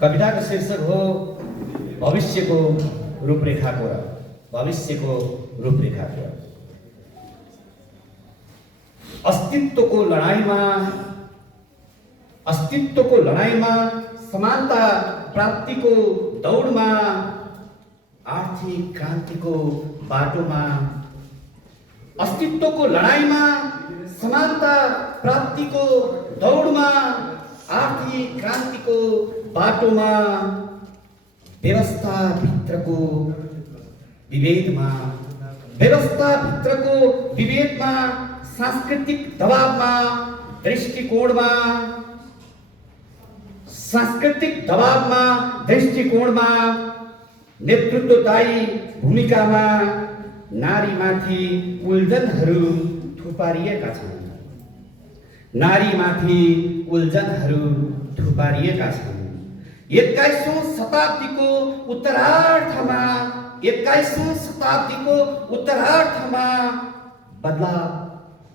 कविताको शीर्षक हो भविष्यको रूपरेखाको र भविष्यको रूपरेखाको। अस्तित्वको लडाईँमा समानता प्राप्तिको दौडमा आर्थिक क्रान्तिको बाटोमा। अस्तित्वको लडाईँमा समानता प्राप्तिको दौडमा आर्थिक क्रान्तिको बाटोमा। व्यवस्थाभित्रको विभेदमा सांस्कृतिक दबावमा दृष्टिकोणमा नेतृत्वदायी भूमिकामा नारीमाथि उल्झनहरू थुपारिएका छन्। 21औं शताब्दीको उत्तरार्धमा बदलाव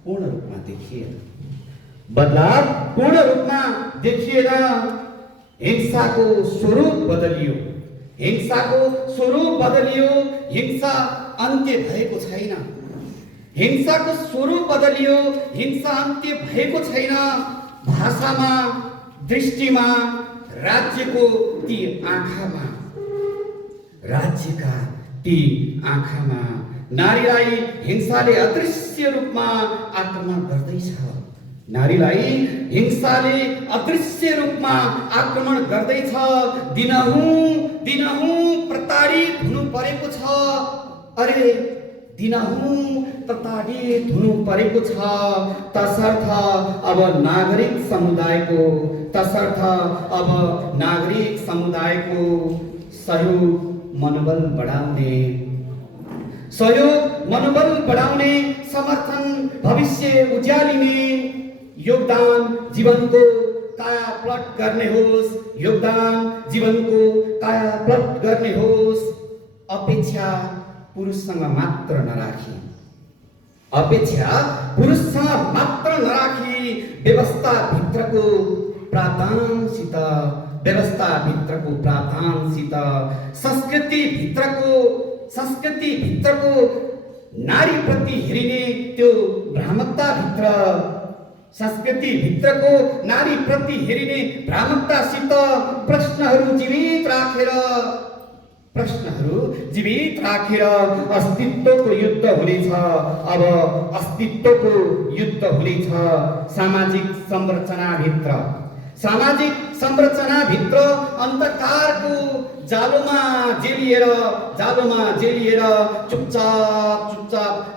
पूर्ण रूपमा देखिएन। हिंसाको स्वरूप बदलियो। हिंसा अन्त्य भएको छैन। भाषामा, दृष्टिमा, राज्यका ती आँखामा नारीलाई हिंसाले अदृश्य रूपमा आक्रमण गर्दैछ। दिनहुँ प्रताडित हुनु परेको छ। तसर्थ अब नागरिक समुदायको सहयोग मनोबल बढाउने समर्थन भविष्य उज्यालिने योगदान जीवनको कायापलट गर्ने होस्। अपेक्षा पुरुषसँग मात्र नराखी व्यवस्थाभित्रको प्रावधानसित संस्कृतिभित्रको नारीप्रति हेरिने त्यो भ्रामकतासित प्रश्नहरू जीवित राखेर अस्तित्वको युद्ध हुनेछ। सामाजिक संरचनाभित्र अन्धकारको जालोमा जेलिएर चुपचाप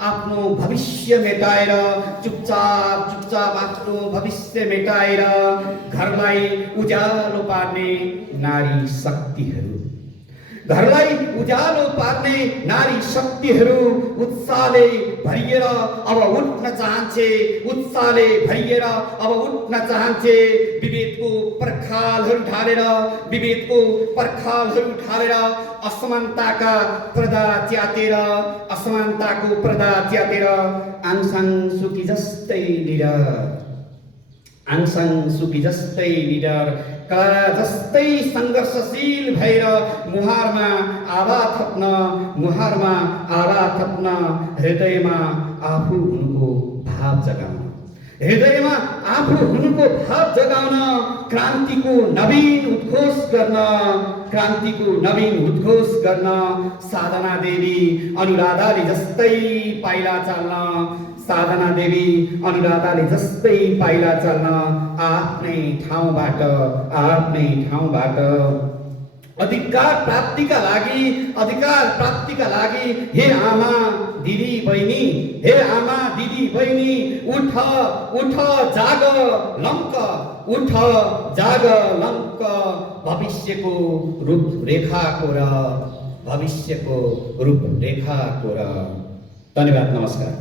आफ्नो भविष्य मेटाएर घरलाई उज्यालो पार्ने नारी शक्तिहरू उत्साहले भरिएर अब उठ्न चाहन्छे। विभेदको पर्खालहरू ढालेर असमानताको पर्दा च्यातेर आङ सान सुकी जस्तै लिडर कला जस्तै संघर्षशील भएर मुहारमा आवाज थप्न हृदयमा आफू हुनुको भाव जगाउन क्रान्तिको नवीन उद्घोष गर्न साधना देवी अनुराधाले जस्तै पाइला चाल्न आफ्नै ठाउँबाट अधिकार प्राप्तिका लागि हे आमा दिदी बहिनी उठ जाग लङ्क भविष्यको रूपरेखाको र धन्यवाद। नमस्कार।